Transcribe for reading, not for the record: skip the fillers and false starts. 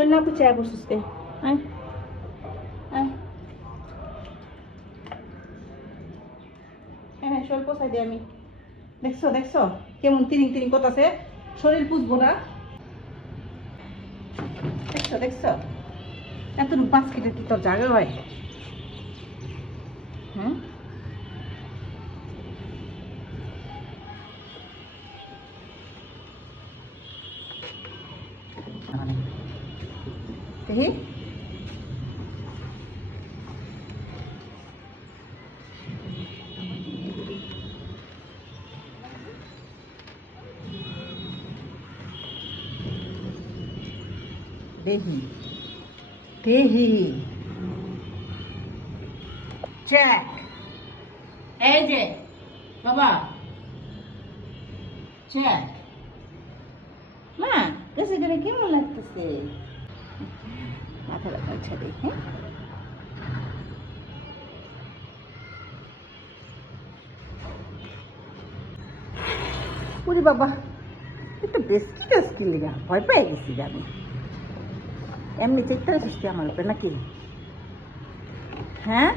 শরীর না পুচায় বসিস কে আয় আয় হ্যাঁ শরীর পোছাই দিই আমি। দেখছো দেখছো কেমন তিরিং তিরিং করতেছে, শরীর পুষবো না। দেখছো দেখছো এত বাস্কেটের কি তোর জায়গা হয়? হ্যাঁ দেখি দেখি দেখি চেক। এই যে বাবা চেক মা, কাছে করে কেমন লাগতেছে? মাথা ব্যথা হচ্ছে দেখি। ওরে বাবা, একটা বেসকি টেস্কি লিগা ভয় পেয়ে গেছি আমি। এমনি চেকটা এসেছি আমার উপরে নাকি? হ্যাঁ